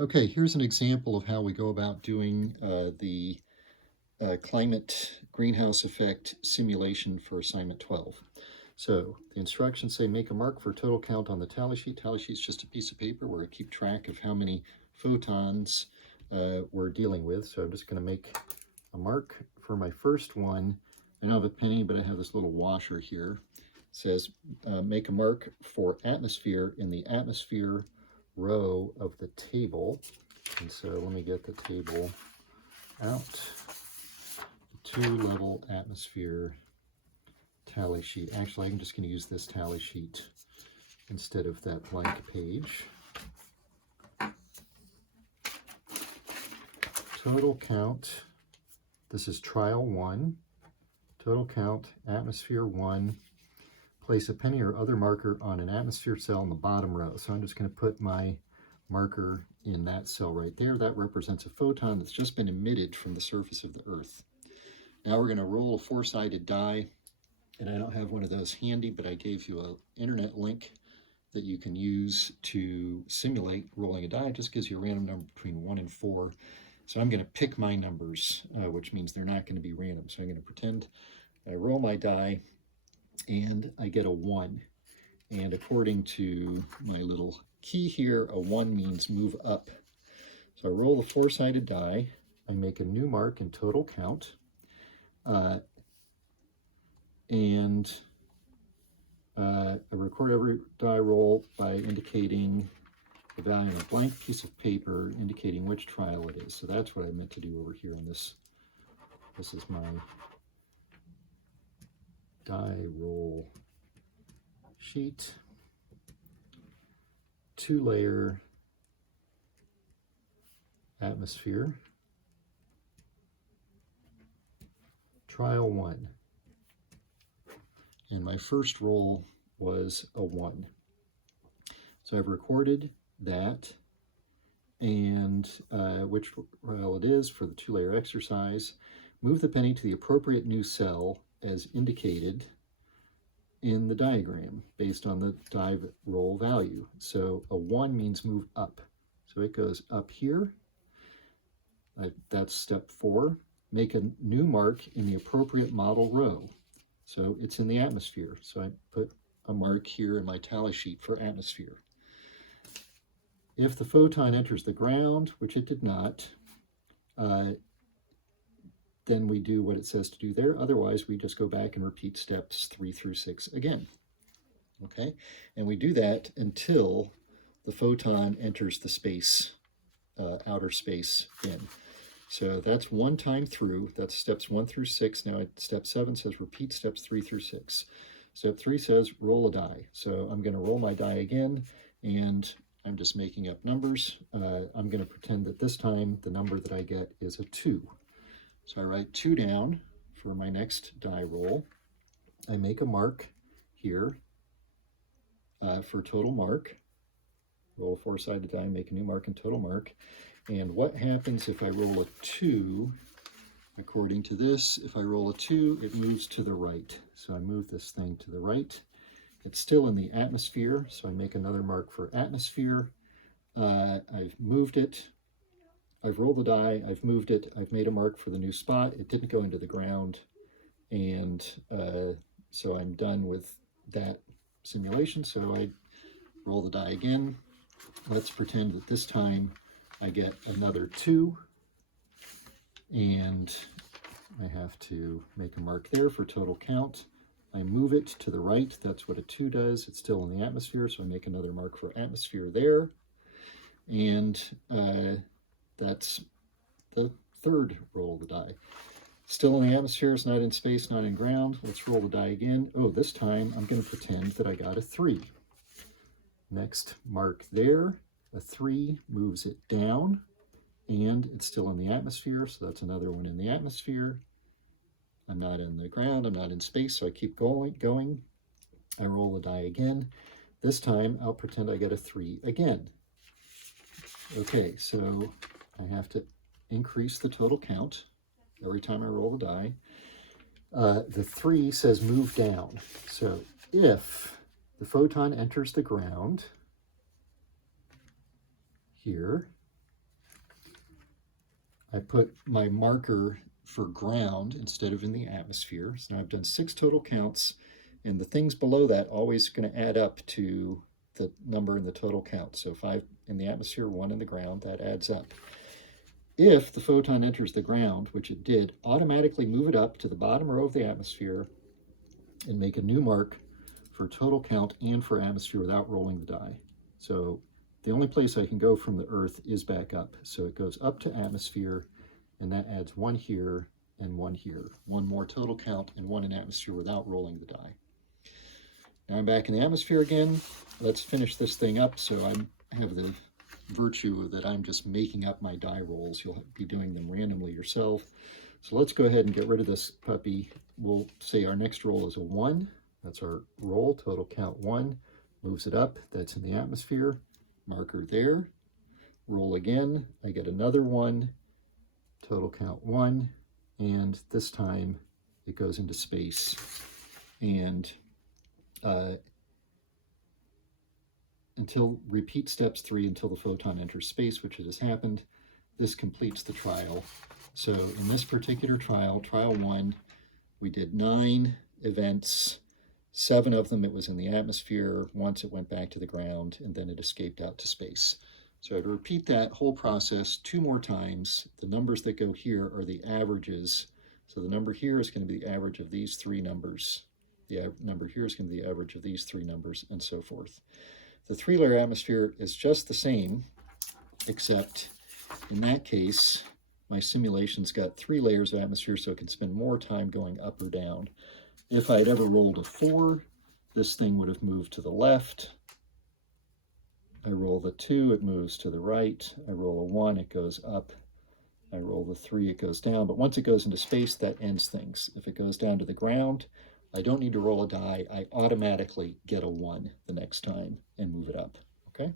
Okay, here's an example of how we go about doing the climate greenhouse effect simulation for assignment 12. So the instructions say make a mark for total count on the tally sheet. Tally sheet is just a piece of paper where I keep track of how many photons we're dealing with. So I'm just going to make a mark for my first one. I don't have a penny, but I have this little washer here. It says make a mark for atmosphere in the atmosphere row of the table. And so let me get the table out. The 2-level atmosphere tally sheet. Actually, I'm just going to use this tally sheet instead of that blank page. Total count. This is trial 1. Total count, atmosphere 1. Place a penny or other marker on an atmosphere cell in the bottom row. So I'm just going to put my marker in that cell right there. That represents a photon that's just been emitted from the surface of the Earth. Now we're going to roll a 4-sided die, and I don't have one of those handy, but I gave you an internet link that you can use to simulate rolling a die. It just gives you a random number between 1 and 4. So I'm going to pick my numbers, which means they're not going to be random. So I'm going to pretend I roll my die and I get a 1. And according to my little key here, a 1 means move up. So I roll the 4-sided die. I make a new mark in total count. I record every die roll by indicating the value on a blank piece of paper, indicating which trial it is. So that's what I meant to do over here on this. This is my die roll sheet. 2-layer atmosphere. Trial 1. And my first roll was a 1. So I've recorded that and which trial it is for the 2-layer exercise. Move the penny to the appropriate new cell as indicated in the diagram based on the die roll value. So a 1 means move up. So it goes up here. That's step 4. Make a new mark in the appropriate model row. So it's in the atmosphere. So I put a mark here in my tally sheet for atmosphere. If the photon enters the ground, which it did not, then we do what it says to do there. Otherwise, we just go back and repeat steps 3 through 6 again. Okay, and we do that until the photon enters the space, outer space bin. So that's 1 time through. That's steps 1 through 6. Now step 7 says repeat steps 3 through 6. Step 3 says roll a die. So I'm going to roll my die again, and I'm just making up numbers. I'm going to pretend that this time the number that I get is a 2. So I write 2 down for my next die roll. I make a mark here for total mark. Roll a 4-sided die, make a new mark in total mark. And what happens if I roll a 2? According to this, if I roll a 2, it moves to the right. So I move this thing to the right. It's still in the atmosphere, so I make another mark for atmosphere. I've moved it. I've rolled the die, I've moved it, I've made a mark for the new spot. It didn't go into the ground, and so I'm done with that simulation. So I roll the die again. Let's pretend that this time I get another 2, and I have to make a mark there for total count. I move it to the right. That's what a 2 does. It's still in the atmosphere, so I make another mark for atmosphere there. And that's the 3rd roll of the die. Still in the atmosphere, it's not in space, not in ground. Let's roll the die again. Oh, this time I'm going to pretend that I got a 3. Next mark there. A 3 moves it down, and it's still in the atmosphere, so that's another one in the atmosphere. I'm not in the ground, I'm not in space, so I keep going. I roll the die again. This time I'll pretend I get a 3 again. Okay, so I have to increase the total count every time I roll the die. The 3 says move down. So if the photon enters the ground here, I put my marker for ground instead of in the atmosphere. So now I've done 6 total counts, and the things below that always going to add up to the number in the total count. So 5 in the atmosphere, 1 in the ground, that adds up. If the photon enters the ground, which it did, automatically move it up to the bottom row of the atmosphere and make a new mark for total count and for atmosphere without rolling the die. So the only place I can go from the Earth is back up. So it goes up to atmosphere, and that adds 1 here and 1 here. 1 more total count and 1 in atmosphere without rolling the die. Now I'm back in the atmosphere again. Let's finish this thing up. So I have the virtue that I'm just making up my die rolls. You'll be doing them randomly yourself. So let's go ahead and get rid of this puppy. We'll say our next roll is a 1. That's our roll, total count 1. Moves it up, that's in the atmosphere. Marker there. Roll again, I get another 1. Total count 1. And this time it goes into space. And until repeat steps 3 until the photon enters space, which it has happened. This completes the trial. So in this particular trial, trial 1, we did 9 events. 7 of them it was in the atmosphere. Once it went back to the ground, and then it escaped out to space. So to repeat that whole process 2 more times, the numbers that go here are the averages. So the number here is going to be the average of these 3 numbers. The number here is going to be the average of these 3 numbers, and so forth. The 3-layer atmosphere is just the same, except in that case, my simulation's got 3 layers of atmosphere, so it can spend more time going up or down. If I'd ever rolled a 4, this thing would have moved to the left. I roll the 2, it moves to the right. I roll a 1, it goes up. I roll the 3, it goes down. But once it goes into space, that ends things. If it goes down to the ground, I don't need to roll a die. I automatically get a 1 the next time and move it up, okay?